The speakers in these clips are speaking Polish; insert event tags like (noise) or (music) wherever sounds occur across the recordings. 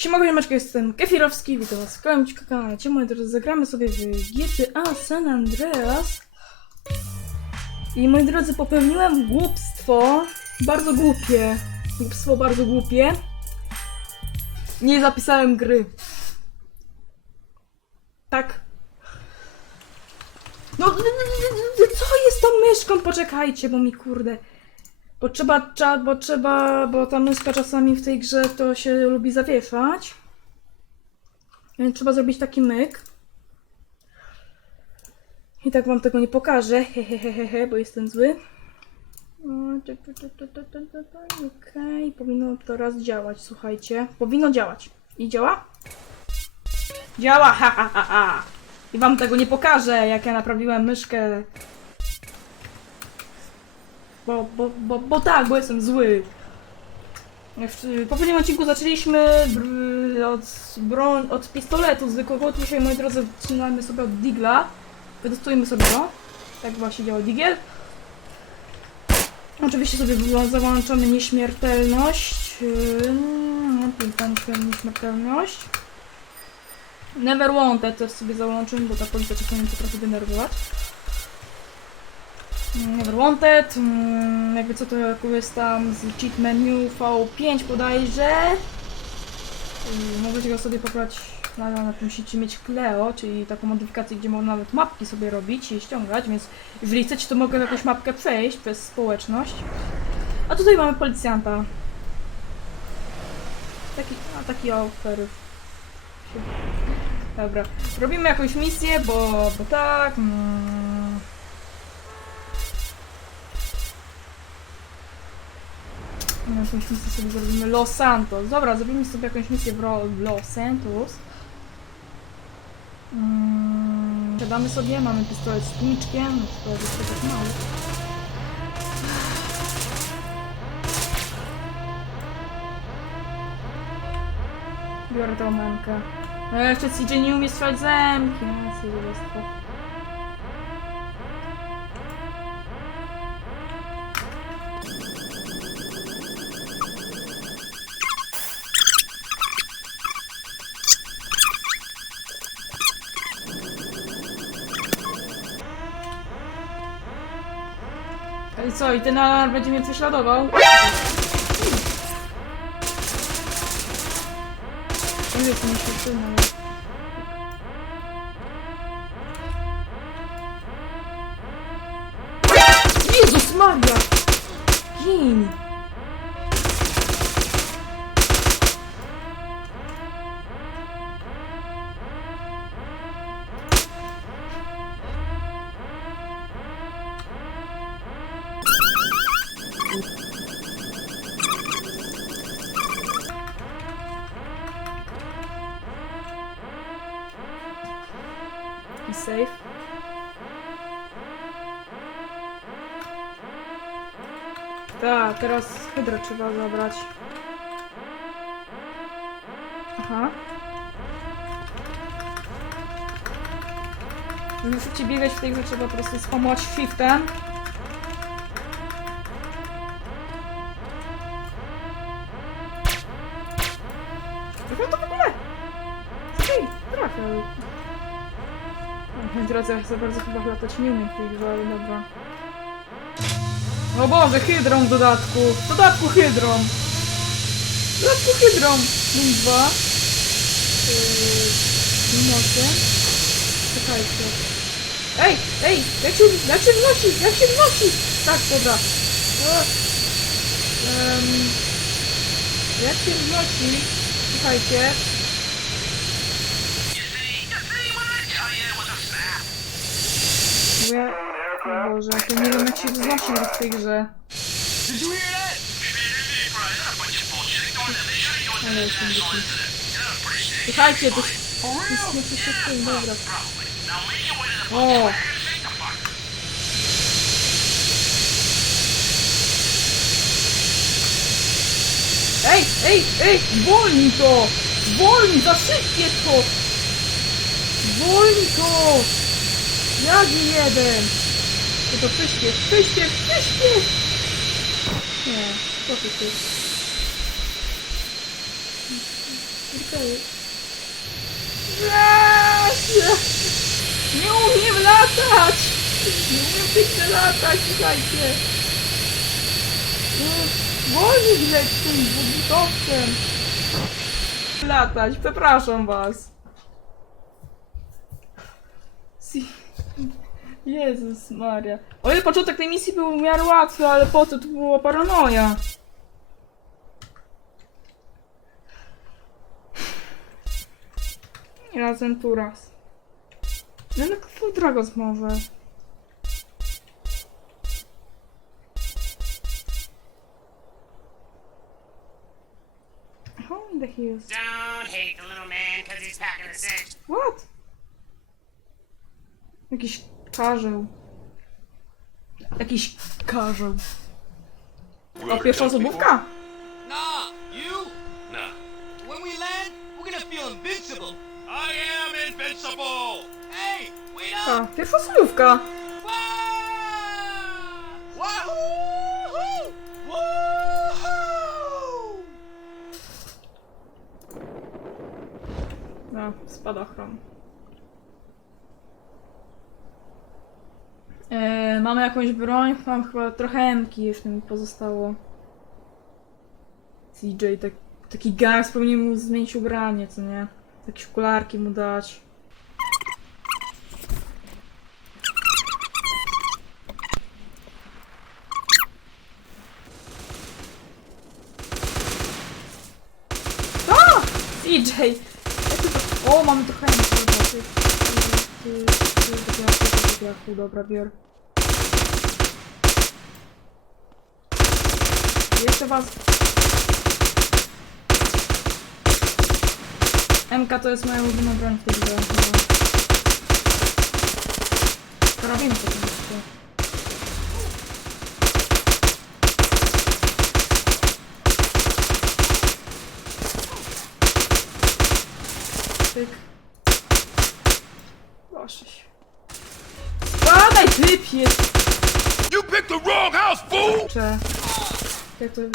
Siemaka, siemaczka, jestem Kefirowski, witam was w kolejnym kanale. Moi drodzy, zagramy sobie w GTA San Andreas. I moi drodzy, popełniłem głupstwo, bardzo głupie, głupstwo bardzo głupie. Nie zapisałem gry. Tak. No, co jest tą myszką? Poczekajcie, bo mi kurde... Bo trzeba, bo trzeba, bo ta myszka czasami w tej grze to się lubi zawieszać. Więc trzeba zrobić taki myk. I tak wam tego nie pokażę, hehehehe, bo jestem zły. Okej, okay. powinno to raz działać, słuchajcie. Powinno działać. I działa? Działa, ha, ha, ha, ha. I wam tego nie pokażę, jak ja naprawiłem myszkę bo, bo, bo, bo tak, bo jestem zły. W poprzednim odcinku zaczęliśmy od, broń, od pistoletu zwykłego. Dzisiaj, moi drodzy, zaczynamy sobie od digla. Wytestujemy sobie go. Tak właśnie działa digiel. Oczywiście sobie załączamy nieśmiertelność. Yy, nieśmiertelność. Never wanted też sobie załączymy, bo ta policja czasami potrafi denerwować. Never Wanted, mm, jakby co to jest tam z cheat menu V5 bodajże. Yy, Możecie go sobie pobrać, na, na tym musicie mieć Cleo, czyli taką modyfikację, gdzie można nawet mapki sobie robić i ściągać, więc jeżeli chcecie, to mogę jakąś mapkę przejść przez społeczność. A tutaj mamy policjanta. Taki, a taki ofery. Dobra, robimy jakąś misję, bo, bo tak. Mm. Jakąś misję sobie zrobimy Los Santos. Dobra, zrobimy sobie jakąś misję w Ro- Los Santos. Mm, Siadamy sobie, mamy pistolet z tłumiczkiem. To jest tak mały. Biorę tą mankę. No jeszcze CJ nie umie strzelać zębki. No, co, i ten alarm będzie mnie prześladował? Nieśmiertelny. Jezus I safe. Tak, teraz hydro trzeba zabrać. Aha. Żeby biegać w tej grze trzeba po prostu spamować shiftem. Ja za bardzo chyba latać nie umiem grze, ale dobra. O Boże, hydrą w dodatku! W dodatku hydrą! W dodatku hydrą! Min 2. Yy, minuty. Czekajcie. Ej, ej! Jak się, jak się wnosi? Jak się wnosi? Tak, dobra. Em, jak się wnosi? Słuchajcie. Ja... Boże, ja to nie wiem jak się wznosi w tej grze. Ale jestem głupi. Słuchajcie, to jest nie coś takiego, dobra. O! Ej, ej, ej, zwolnij to! Zwolnij, za szybkie to! Zwolnij to! Jak jeden! To to przyśpiesz, przyśpiesz, przyśpiesz! Nie, co ty ty? Okej. Eee, Nie umiem latać! Nie umiem pięknie latać, słuchajcie! Mm, Wolniej leć tym budowcem! Latać, przepraszam was! Jezus Maria. O ile początek tej misji był w miarę łatwy, ale potem to była paranoja. Razem tu raz. No na kwadrago rozmowę. How in the hills? Don't hate the little man because he's packing a cinch. What? Jakiś karzeł. Jakiś karzeł. A pierwsza osobówka? Nah, you? Nah. When we land, we're gonna feel invincible. I am invincible! Hey, wait up! A, pierwsza. Wahoo! Woohoo! No, spadochron. E, mamy jakąś broń? Mam chyba trochę emki jeszcze mi pozostało. CJ, tak, taki gaz powinien mu zmienić ubranie, co nie? Jakieś okularki mu dać. CJ! O, mamy trochę emki, do piachu, dobra, bior. Jeszcze was... MK to jest moja ulubiona broń w tej grze. Karabin to oczywiście. Tyk. Badaj, typie! You picked the wrong house, fool! Cze. Jak to... No!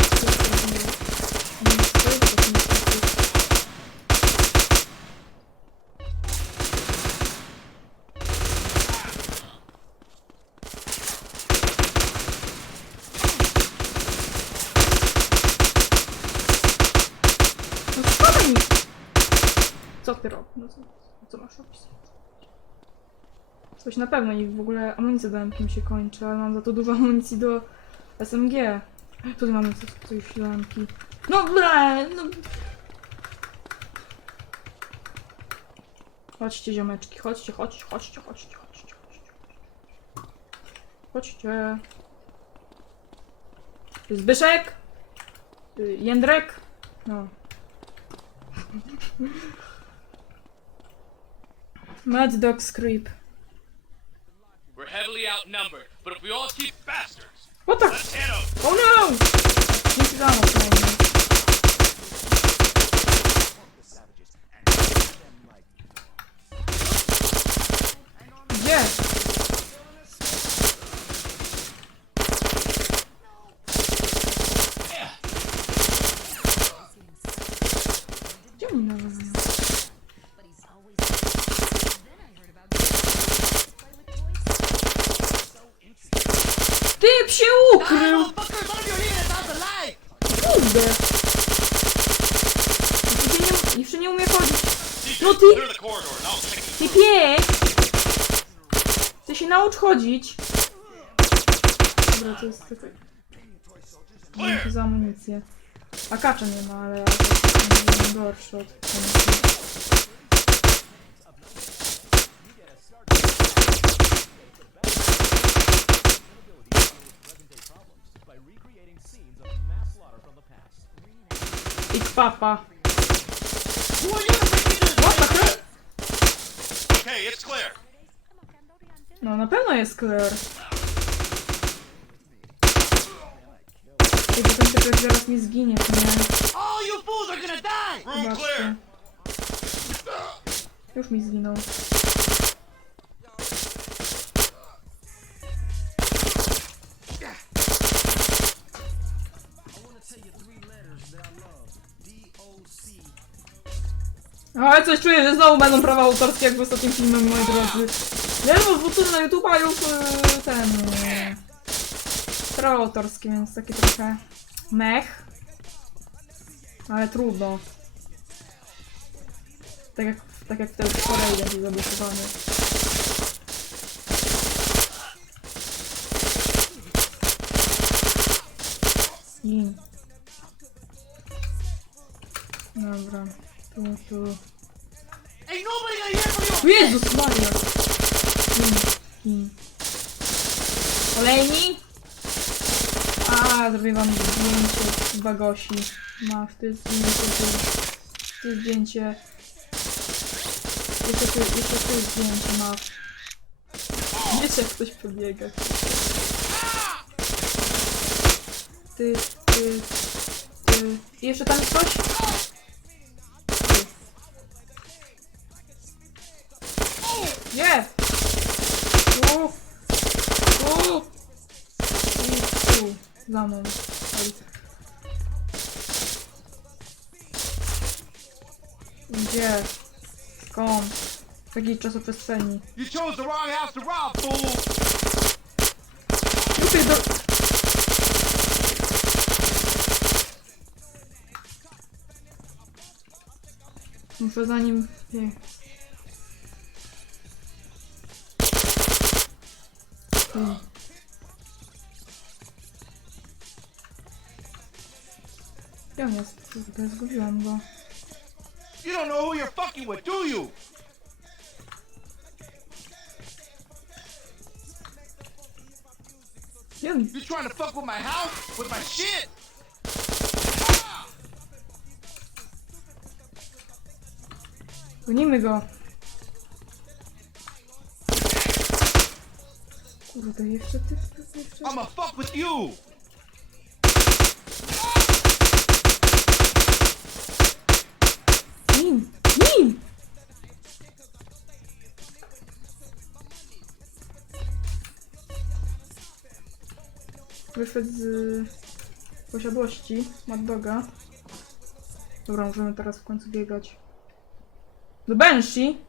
Co ty robisz? No co, co masz robić? Coś na pewno i w ogóle amunicja do mi się kończy, ale mam za to dużo (laughs) amunicji do SMG. Tutaj mamy coś, coś do MK. No ble, no... Chodźcie ziomeczki, chodźcie, chodźcie, chodźcie, chodźcie, chodźcie, chodźcie. Chodźcie. Zbyszek? Y, Jędrek? No. (laughs) Mad Dog Creep. We're heavily outnumbered, but if we all keep bastards, What the let's hit! Oh no! Nie się dało przynajmniej. Gdzie? Ty-. Typie! Chcę się nauczyć chodzić. Dobra, to jest taka... Dzięki za amunicję. A kacza nie ma, ale gorszy od amunicji. I papa. Who are you to bring me this What the hell? Okay, it's clear. No na pewno jest clear. I potem typek zaraz mi zginie, czy nie? All you fools are gonna die! Room Zobaczcie. clear! Już mi zginął. Coś czuję, że znowu będą prawa autorskie jak w ostatnim filmie, moi drodzy. Wielu wrzucony na YouTube'a już yy, ten... Yy, prawa autorskie, więc takie trochę mech. Ale trudno. Tak jak, tak jak wtedy w Korei był zablokowany. Dobra. Tu, tu. Jezus Maria! Kolejni? A, zrobię wam zdjęcie Bagosi. Masz ty zdjęcie, ty, ty zdjęcie. Jeszcze ty, jeszcze ty zdjęcie masz. Wiecie jak ktoś pobiega. Ty, ty, ty. Jeszcze tam jest coś? Nie! Tu! Tu! I tu. Za mną. Gdzie? Skąd? W jakiej czasoprzestrzeni? You chose the wrong house to rob, fool. Tutaj do... Muszę za nim... Nie. Gdzie on jest? Zgubiłam go. You don't know who you're fucking with, do you? On? You trying to fuck with my house? With my shit? Gonimy go. Kurde, jeszcze ty, jeszcze... I'ma fuck with you. Nim! Nim! Wyszedł z posiadłości Mad Doga. Dobra, możemy teraz w końcu biegać. Do Banshee!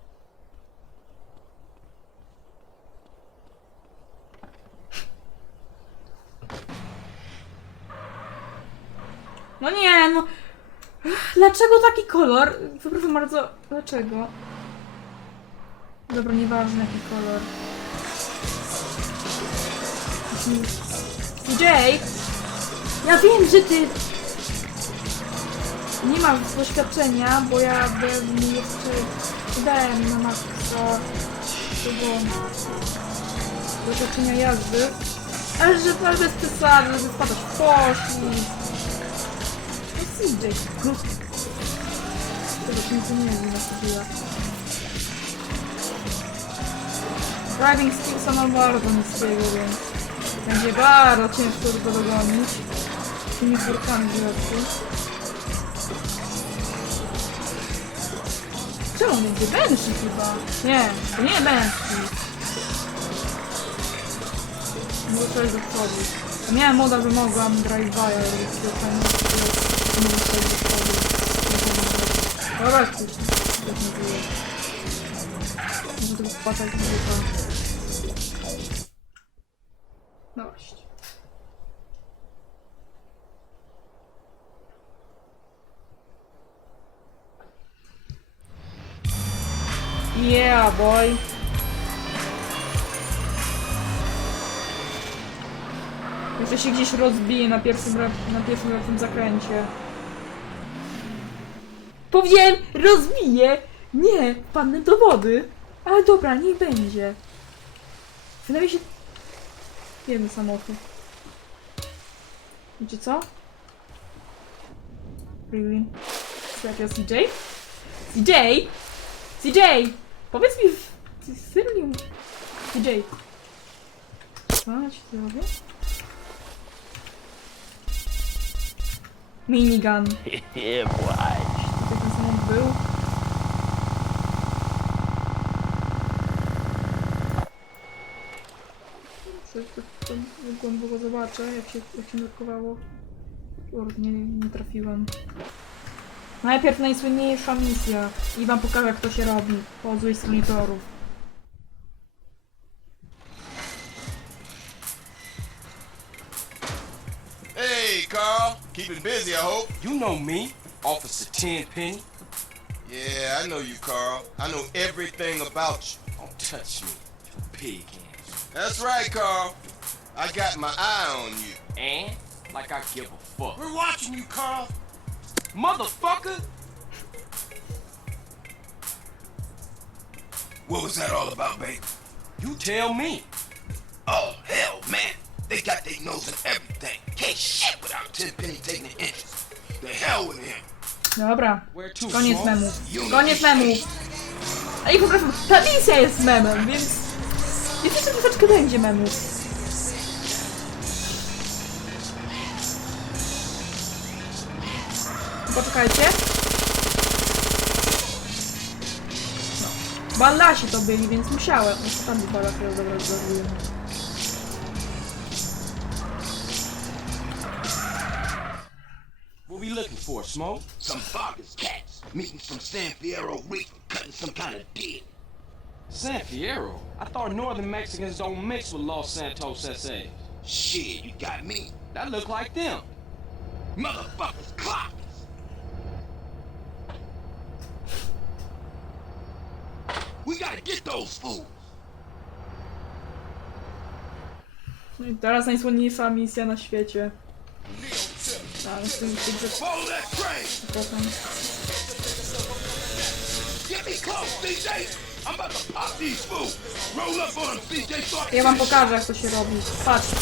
No nie, no... Dlaczego taki kolor? Przepraszam bardzo, dlaczego? Dobra, nieważne jaki kolor. Jake! Ja wiem, że ty... Nie mam doświadczenia, bo ja bym jeszcze dałem na maksa tego doświadczenia jazdy. Ale że ale bez przesady, żeby spadać w poślizg. No CJ, no. Tego nic nie wiem, zastawiła. Driving skillsa mam bardzo niskiego, więc będzie bardzo ciężko go dogonić. Tymi furkami zresztą. Czemu będzie Banshee chyba? Nie, to nie Banshee. Muszę przejść do. Miałem moda, że mogłam drive'a robić to tam muszę przejść do przodu. Dobra, tu też nie było. Może tylko wpłacać muzyka. No właśnie. Yeah, boy. Jeszcze się gdzieś rozbije na pierwszym, na pierwszym zakręcie. Powiedziałem, rozbije! Nie, padnę do wody. Ale dobra, niech będzie. Przynajmniej się... Jeden samochód. Wiecie co? Really? Serio, CJ? CJ? CJ! Powiedz mi... Ty serio? CJ. Co ja ci zrobię? Minigun. Yeah, (laughs) boy. Był. Coś tam głęboko zobaczę, jak się, jak się nurkowało. Kurde, nie, nie trafiłem. Najpierw najsłynniejsza misja. I wam pokażę jak to się robi. Po złej stronie torów. Hey, Carl. Keeping busy, I hope. You know me, Officer Tenpenny. Yeah, I know you, Carl. I know everything about you. Don't touch me, you pig. That's right, Carl. I got my eye on you. And, like I give a fuck. We're watching you, Carl. Motherfucker! What was that all about, babe? You tell me. Oh, hell, man. They got their nose in everything. Can't shit without Tenpenny taking an interest. The hell with him. Dobra. Koniec memów. Koniec memów. A i przepraszam, (laughs) ta misja jest memem, więc... Jeszcze troszeczkę będzie memów. Poczekajcie. No. Ballasi to byli, więc musiałem. No, tam bala, która dobra zrobiłem. Smoke? Some Vargas cats meeting some San Fierro Reef cutting some kind of deal. San Fierro? I thought Northern Mexicans don't mix with Los Santos SA. Shit, you got me. That look like them. Motherfuckers clockers. We gotta get those fools. No i teraz najsłynniejsza misja na świecie. Ja wam pokażę jak to się robi. Patrzcie.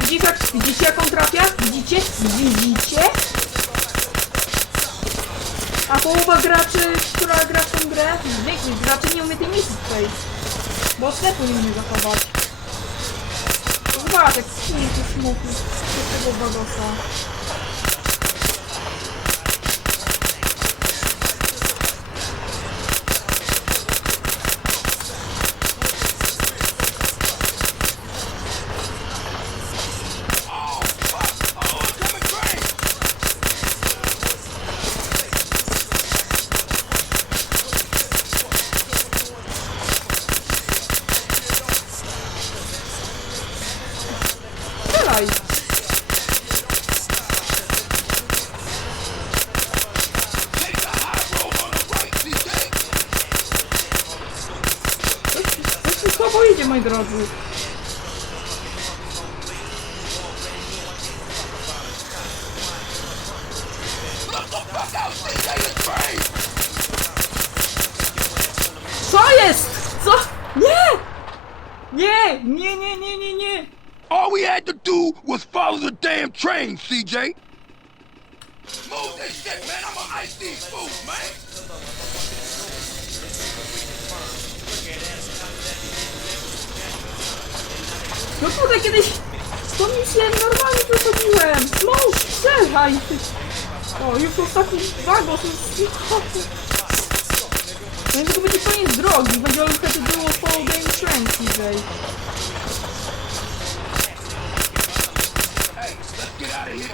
Widzicie, jak, widzicie jak on trafia? Widzicie? Widzicie? A połowa graczy, która gra w tę grę, większość graczy nie umie tej misji przejść. Bo sklepu nie umie zachować. Skinie tu smoku z tego bagosa. Oh, fuck. Oh, coming train. Strzelaj! Take the high road on the right, CJ. Coś tu słabo idzie, moi drodzy. Look the fuck out, CJ. The train. Co jest? Co? Nie! Nie! Nie, nie, nie, nie, nie! All we had to do was follow the damn train, CJ. Move this shit, man. I'm gonna ice these fools, man. No tutaj kiedyś tą misję normalnie przechodziłem. Smoke, strzelaj! O, już ostatni wagos jest... No tylko będzie koniec drogi. Będzie on wtedy było Follow Game of here.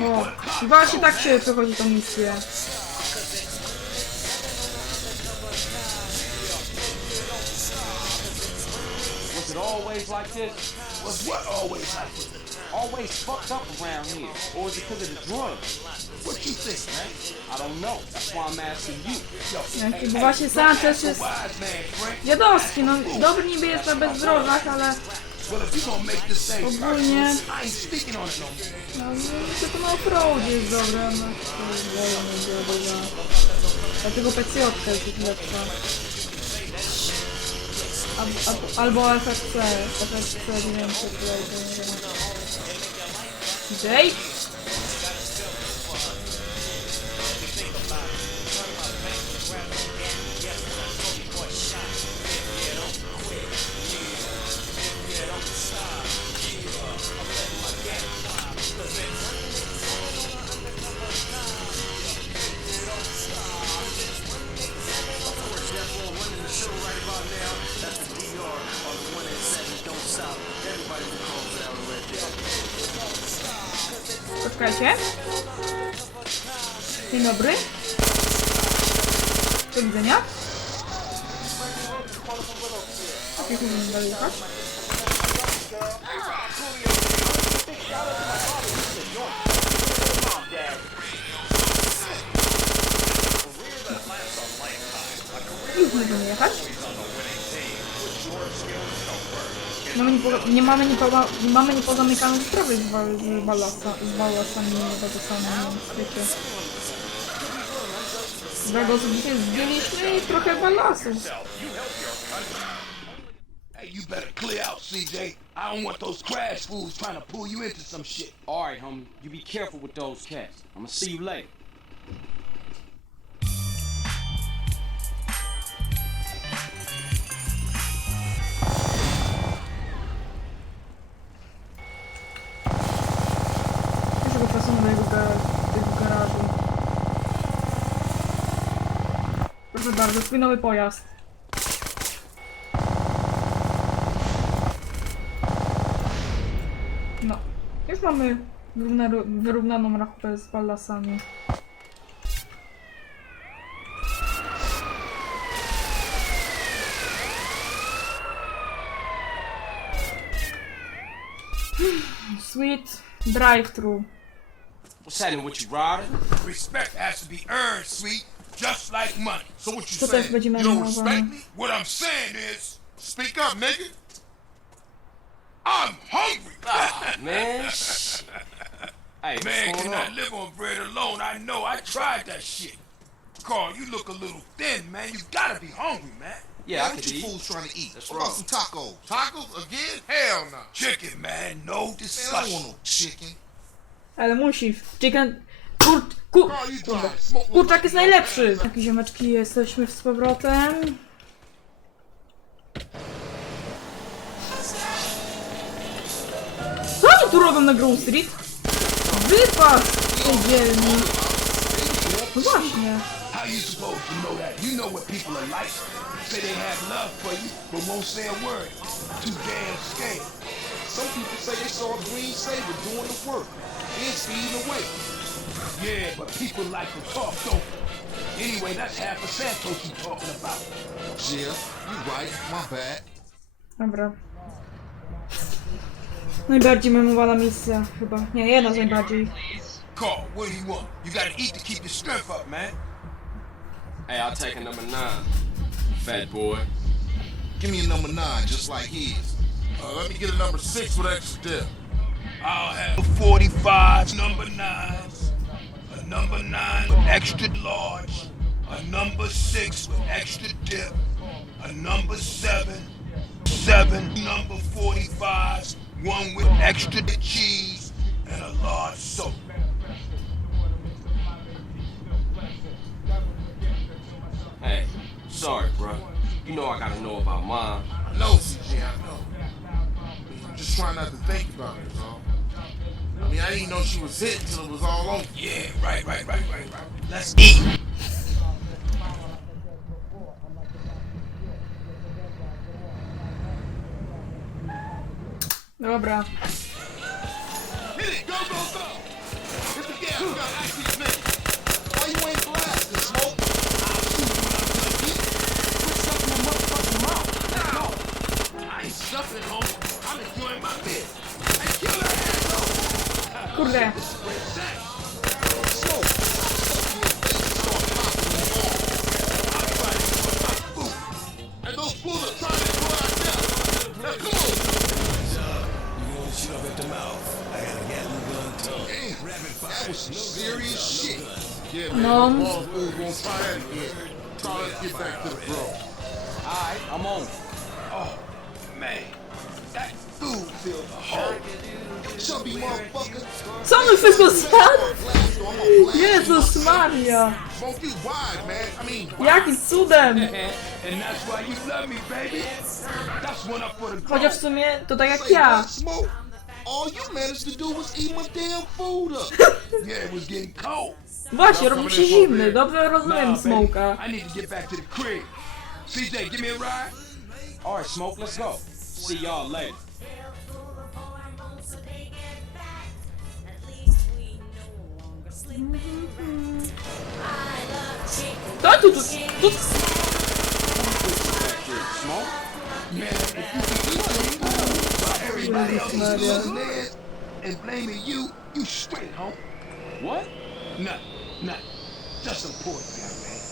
O, właśnie tak się przechodzi tą misję. Was it always like this? Was what always like? Always fucked up around here? Or is it because of the drugs? What you think, man? I don't know. That's why I'm asking you. Jak- Bo właśnie Sanchez jest... Wise man, Frank. Dziadowski, no dobry niby jest na bezdrożach, ale Well, if you gonna make this thing start, ogólnie... I ain't speaking on it no more. No, no, tylko na offroadzie jest dobre, no nie będzie dobra. Dlatego PCJ jest lepsza. Al, al, albo FFC, FFC nie wiem co tutaj nie Czekajcie. Dzień dobry. Do widzenia. Jak możemy dalej jechać? Już możemy jechać. Mamy nie, po, nie mamy nie, poza, nie mamy nie pozamykanych sprawy z, wal, z, balasa, z balasami wodosami w świecie. Drogą sobie dzisiaj zdjęliśmy i trochę balasów. Hey, you better clear out, CJ. I don't want those crash fools trying to pull you into some shit. Alright, homie, you be careful with those cats. I'ma see you later. Nowy pojazd. No, już mamy wyrówna- wyrównaną rachubę z ballasami. Sweet Ryder? Respect has to be earned, sweet, just like money. So what you To też saying? będziemy You don't respect me? What I'm saying is, Speak up, nigga. I'm hungry. Ah, man, (laughs) shh. Hey, Man cannot on? live on bread alone. I know. I tried that shit. Carl, you look a little thin, man. You gotta be hungry, man. Yeah, I what could you eat. fools trying to eat? That's what about wrong. some tacos? Tacos again? Hell no. Chicken, man. No Man, I don't discussion. want no chicken. Ale musi. Chicken... Kur... To smoke Kurczak jest najlepszy! Takie ziomeczki, jesteśmy z powrotem. Co oni tu robią na Grove Street? Wypad z tej dzielni. No właśnie. How you supposed to know that? You know what people are like. Say they have love for you, but won't say a word. Too damn scared. Some people say they saw a green saber doing the work. Speeding away. Yeah, but people like to talk, don't they? Anyway, that's half a Santos you talking about. Yeah, you right. My bad. Dobra. Najbardziej memowana misja chyba. Nie, jedna z najbardziej. Carl, what do you want? You gotta eat to keep your strength up, man. Hey, I'll take a number nine. Fat boy. Give me a number nine, just like his. Uh, let me get a number six with extra dip. I'll have 45 number nines, a number nine with extra large, a number six with extra dip, a number seven, seven number 45s, one with extra cheese, and a large soda. Hey, sorry, bro. You know I gotta know about mine. I know, CJ, I know. I'm just trying not to think about it, bro. I mean, I didn't know she was hit until it was all over. Yeah, right, right, right, right, right. Let's eat. Dobra. Hit it! Go, go, go! Hit the gas! Okay. To do was eat my damn food up. Yeah, it was getting cold. Właśnie, robi się zimny. Dobrze rozumiem smoka. To to. CJ, give me a ride. Alright, Smoke, let's go. See y'all later. Is losing theirs and blaming you. You straight, home. What? Nothing, nothing. Just some poetry I read.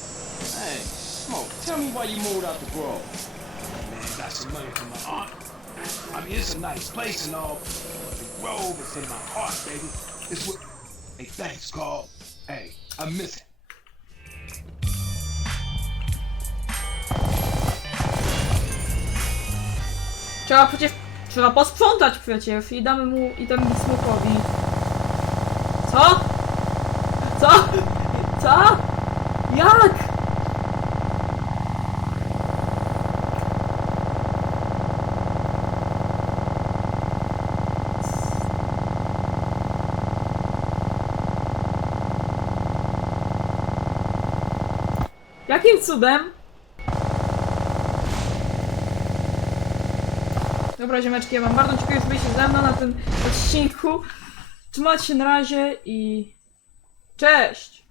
Hey, Smoke, tell me why you moved out the Grove. Man, got some money from my aunt. I mean, it's a nice place and all, but the grove is in my heart, baby. It's what. Hey, thanks, Carl. Hey, I miss it. Trzeba przecież... Trzeba posprzątać przecież i damy mu... i damy smokowi. Co? Co? Co? Jak? Jakim cudem? Dobra, ziomeczki, ja wam bardzo dziękuję, że byliście ze mną na tym odcinku. Trzymajcie się na razie i... Cześć!